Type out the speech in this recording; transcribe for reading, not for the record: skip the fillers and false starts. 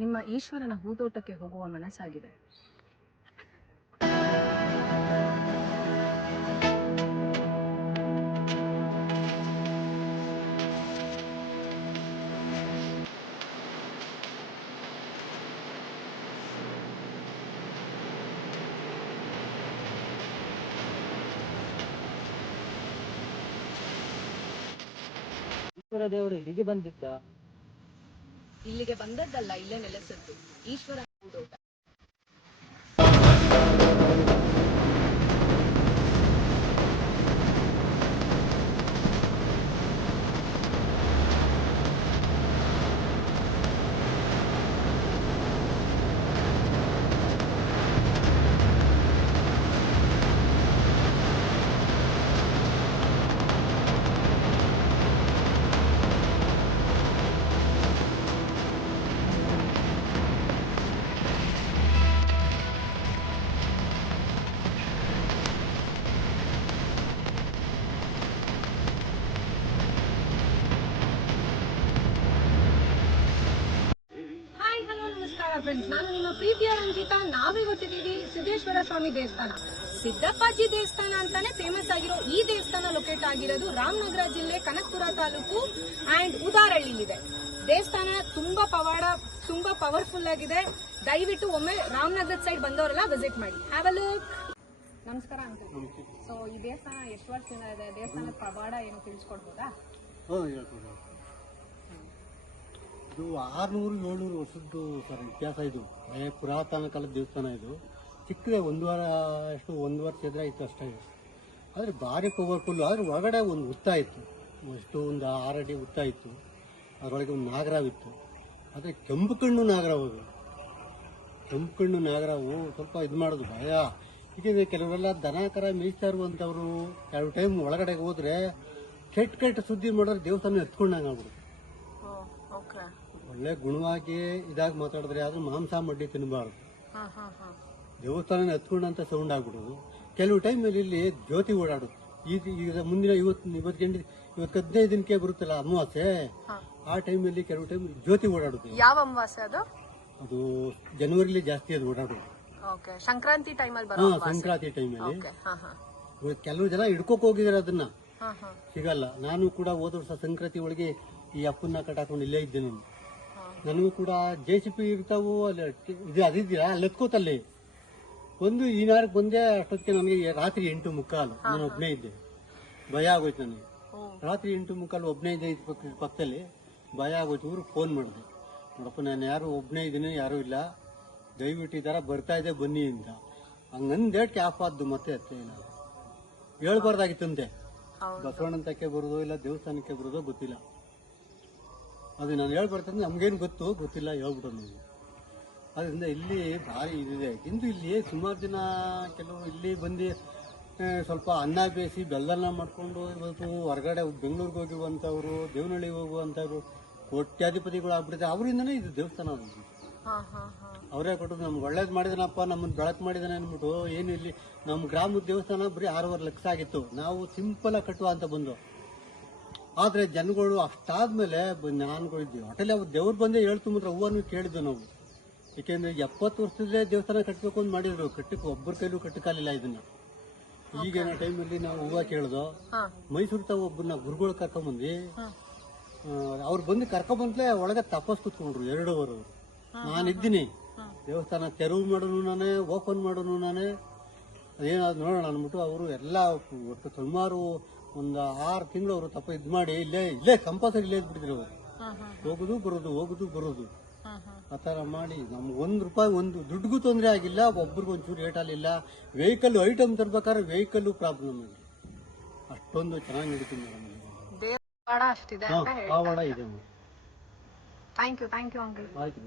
ನಿಮ್ಮ ಈಶ್ವರನ ಹೂದೋಟಕ್ಕೆ ಹೋಗುವ ಮನಸ್ಸಾಗಿದೆ. ಈಶ್ವರ ದೇವರು ಇಲ್ಲಿಗೆ ಬಂದಿದ್ದ? ಇಲ್ಲಿಗೆ ಬಂದದ್ದಲ್ಲ, ಇಲ್ಲೇ ನೆಲೆಸದ್ದು. ಈಶ್ವರ ಹೂದೋಟ. ಫ್ರೆಂಡ್ಸ್, ನಾನು ನಿಮ್ಮ ಪ್ರೀತಿಯ ರಂಜಿತಾ. ನಾವಿಗೊತ್ತಿದ್ದೀವಿ ಸಿದ್ದೇಶ್ವರ ಸ್ವಾಮಿ ದೇವಸ್ಥಾನ. ಸಿದ್ದಪ್ಪಾಜಿ ದೇವಸ್ಥಾನ ಅಂತಾನೆ ಫೇಮಸ್ ಆಗಿರೋ ಈ ದೇವಸ್ಥಾನ ಲೊಕೇಟ್ ಆಗಿರೋದು ರಾಮನಗರ ಜಿಲ್ಲೆ ಕನಕಪುರ ತಾಲೂಕು ಅಂಡ್ ಉದಾರಹಳ್ಳಿಲಿದೆ. ದೇವಸ್ಥಾನ ತುಂಬಾ ಪವರ್ಫುಲ್ ಆಗಿದೆ. ದಯವಿಟ್ಟು ಒಮ್ಮೆ ರಾಮನಗರದ ಸೈಡ್ ಬಂದವರೆಲ್ಲ ವಿಸಿಟ್ ಮಾಡಿ. Have a look. ನಮಸ್ಕಾರ ಅಂಕಲ್. ಸೊ ಈ ದೇವಸ್ಥಾನ ಎಷ್ಟು ವರ್ಷದಿಂದ ಇದೆ? ದೇವಸ್ಥಾನದ ಪವಾಡ ಏನು ತಿಳಿಸ್ಕೊಡ್ಬೋದಾ? ಇದು 600-700 ವರ್ಷದ್ದು ಸರ್ ಇತಿಹಾಸ. ಇದು ಪುರಾತನ ಕಾಲದ ದೇವಸ್ಥಾನ. ಇದು ಚಿಕ್ಕದೇ, ಒಂದು ವರ್ಷ ಇದ್ರೆ ಇತ್ತು ಅಷ್ಟೇ. ಆದರೆ ಭಾರಿ ಪವರ್ಫುಲ್ಲು. ಆದರೆ ಒಳಗಡೆ ಒಂದು ಉತ್ತ ಇತ್ತು, ಒಂದು 6 ಅಡಿ ಉತ್ತ ಇತ್ತು. ಅದರೊಳಗೆ ಒಂದು ನಾಗರಾವಿತ್ತು. ಆದರೆ ಕೆಂಪು ಕಣ್ಣು ನಾಗರಾವು. ಕೆಂಪು ಕಣ್ಣು ನಾಗರಾವು ಸ್ವಲ್ಪ ಇದು ಮಾಡೋದು ಭಯ. ಹೀಗೆ ಕೆಲವರೆಲ್ಲ ದನ ಕರ ಮೇಯಿಸ್ತಾ ಇರುವಂಥವ್ರು ಕೆಲವು ಟೈಮ್ ಒಳಗಡೆ ಹೋದ್ರೆ ಕೆಟ್ಟ ಸುದ್ದಿ ಮಾಡೋರು ದೇವಸ್ಥಾನ ಎತ್ಕೊಂಡಂಗೆ ಆಗ್ಬಿಡುತ್ತೆ. ಒಳ್ಳೆ ಗುಣವಾಗಿ ಇದಾಗಿ ಮಾತಾಡಿದ್ರೆ ಆದ್ರೆ ಮಾಂಸ ಮಡ್ಡಿ ತಿನ್ನಬಾರ್ದು. ದೇವಸ್ಥಾನ ಎತ್ಕೊಂಡಂತ ಸೌಂಡ್ ಆಗ್ಬಿಡೋದು. ಕೆಲವು ಟೈಮಲ್ಲಿ ಇಲ್ಲಿ ಜ್ಯೋತಿ ಓಡಾಡುತ್ತೆ. ಈಗ ಮುಂದಿನ ಇವತ್ತು 15 ದಿನಕ್ಕೆ ಬರುತ್ತಲ್ಲ ಅಮಾವಾಸ್ಯೆ, ಆ ಟೈಮಲ್ಲಿ ಕೆಲವು ಟೈಮ್ ಜ್ಯೋತಿ ಓಡಾಡುತ್ತೆ. ಯಾವ ಅಮಾವಾಸ್ಯೆ ಅದು? ಅದು ಜನವರಿಲಿ ಜಾಸ್ತಿ ಅದು ಓಡಾಡುದು. ಸಂಕ್ರಾಂತಿ ಟೈಮಲ್ಲಿ. ಸಂಕ್ರಾಂತಿ ಟೈಮಲ್ಲಿ ಕೆಲವು ಜನ ಹಿಡ್ಕೋಕ್ ಹೋಗಿದಾರೆ, ಅದನ್ನ ಸಿಗಲ್ಲ. ನಾನು ಕೂಡ ಹೋದ ವರ್ಷ ಸಂಕ್ರಾಂತಿ ಒಳಗೆ ಈ ಅಪ್ಪನ್ನ ಕಟ್ಟಾಕೊಂಡು ಇಲ್ಲೇ ಇದ್ದೆ. ನನಗೂ ಕೂಡ JCP ಇರ್ತಾವು ಅಲ್ಲಿ ಅದಿದ್ದೀರಾ ಅಲ್ಲಿ ಎತ್ಕೋತಲ್ಲಿ ಒಂದು ಈನಾರಕ್ಕೆ ಬಂದೆ. ಅಷ್ಟೊತ್ತಿಗೆ ನನಗೆ ರಾತ್ರಿ 8:15 ನಾನು ಒಬ್ಬನೇ ಇದ್ದೆ. ಭಯ ಆಗೋಯ್ತು ನನಗೆ. ರಾತ್ರಿ 8:15 ಒಬ್ಬನೇ ಇದ್ದೆ ಪಕ್ಕದಲ್ಲಿ. ಭಯ ಆಗೋಯ್ತು. ಊರಿಗೆ ಫೋನ್ ಮಾಡಿದೆ, ನೋಡಪ್ಪ ನಾನು ಯಾರು ಒಬ್ಬನೇ ಇದ್ದೀನಿ, ಯಾರೂ ಇಲ್ಲ, ದಯವಿಟ್ಟು ಈ ಥರ ಬರ್ತಾ ಇದೆ ಬನ್ನಿ ಅಂತ. ಹಂಗಂದೇಟ್ಗೆ ಆಫ್ ಆದ್ದು. ಮತ್ತೆ ಹೇಳ್ಬಾರ್ದಾಗಿತ್ತಂತೆ. ಬಸವಣ್ಣನ ತಕ್ಕೆ ಬರೋದು ಇಲ್ಲ ದೇವಸ್ಥಾನಕ್ಕೆ ಬರೋದೋ ಗೊತ್ತಿಲ್ಲ. ಅದು ನಾನು ಹೇಳ್ಬರ್ತಂದ್ರೆ ನಮ್ಗೇನು ಗೊತ್ತಿಲ್ಲ, ಹೇಳ್ಬಿಟ್ಟು ನೀವು. ಅದರಿಂದ ಇಲ್ಲಿ ಭಾರಿ ಇದಿದೆ. ಇಂದು ಇಲ್ಲಿ ಸುಮಾರು ಜನ ಕೆಲವರು ಇಲ್ಲಿ ಬಂದು ಸ್ವಲ್ಪ ಅನ್ನ ಬೇಯಿಸಿ ಬೆಲ್ಲನ್ನ ಮಾಡಿಕೊಂಡು ಇವತ್ತು ಹೊರಗಡೆ ಬೆಂಗಳೂರಿಗೆ ಹೋಗಿರುವಂಥವ್ರು, ದೇವನಹಳ್ಳಿಗೆ ಹೋಗುವಂಥವ್ರು ಕೋಟ್ಯಾಧಿಪತಿಗಳು ಆಗ್ಬಿಟ್ಟಿದೆ. ಅವರಿಂದನೇ ಇದು ದೇವಸ್ಥಾನ. ಅವರೇ ಕೊಟ್ಟು ನಮ್ಗೆ ಒಳ್ಳೇದು ಮಾಡಿದಾನಪ್ಪ, ನಮ್ಮನ್ನು ಬೆಳಕು ಮಾಡಿದಾನೆ ಅಂದ್ಬಿಟ್ಟು. ಏನು ಇಲ್ಲಿ ನಮ್ಮ ಗ್ರಾಮದ ದೇವಸ್ಥಾನ ಬರೀ 6.5 ಲಕ್ಷ ಆಗಿತ್ತು. ನಾವು ಸಿಂಪಲ್ ಆಗಿ ಕಟ್ಟುವ ಅಂತ ಬಂದು. ಆದರೆ ಜನಗಳು ಅಷ್ಟಾದ್ಮೇಲೆ ನಾನುಗಳು ಹೋಟೆಲ್ ದೇವ್ರು ಬಂದೇ ಹೇಳ್ತುಂಬಿಟ್ರೆ ಹೂವನ್ನು ಕೇಳಿದ್ವು ನಾವು. ಏಕೆಂದ್ರೆ 70 ವರ್ಷದಲ್ಲೇ ದೇವಸ್ಥಾನ ಕಟ್ಟಬೇಕು ಅಂತ ಮಾಡಿದ್ರು. ಒಬ್ಬರ ಕೈಲೂ ಕಟ್ಟಕ್ಕಾಲಿಲ್ಲ ಇದನ್ನ. ಈಗಿನ ಟೈಮಲ್ಲಿ ನಾವು ಹೂವು ಕೇಳಿದೋ, ಮೈಸೂರು ತಾವು ಒಬ್ಬರನ್ನ ಗುರುಗಳು ಕರ್ಕೊಂಬಂದು ಅವ್ರು ಬಂದು ಕರ್ಕೊಂಬಂದ್ಲೇ ಒಳಗೆ ತಪಸ್ ಕೂತ್ಕೊಂಡ್ರು 2 ಅವರು. ನಾನಿದ್ದೀನಿ ದೇವಸ್ಥಾನ ತೆರವು ಮಾಡೋನು ನಾನೇ, ಓಪನ್ ಮಾಡೋನು ನಾನೇ, ಅದೇನಾದ್ರು ನೋಡೋಣ ಅಂದ್ಬಿಟ್ಟು ಅವರು ಎಲ್ಲ ಒಟ್ಟು ಸುಮಾರು ಒಂದು 6 ತಿಂಗಳು ಅವರು ತಪ್ಪ ಇದು ಮಾಡಿ ಇಲ್ಲೇ ಕಂಪಲ್ಸರಿ ಇಲ್ಲೇ ಇದ್ಬಿಟ್ಟಿದ್ರು ಅವರು. ಹೋಗುದು ಬರೋದು ಆ ಥರ ಮಾಡಿ ನಮ್ಗೆ ₹1 ಒಂದು ದುಡ್ಡಿಗೂ ತೊಂದರೆ ಆಗಿಲ್ಲ, ಒಬ್ರಿಗೂ ಒಂಚೂರು ಏಟ್ ಆಗಲಿಲ್ಲ. ವೆಹಿಕಲ್ ಐಟಮ್ ತರ್ಬೇಕಾದ್ರೆ ವೆಹಿಕಲ್ಲು ಪ್ರಾಬ್ಲಮ್ ಇದೆ. ಅಷ್ಟೊಂದು ಚೆನ್ನಾಗಿ ನಡೀತೀನಿ ಮೇಡಮ್. ಪಾವಾಡ ಇದೆ. Thank you uncle. ಆಯ್ತು.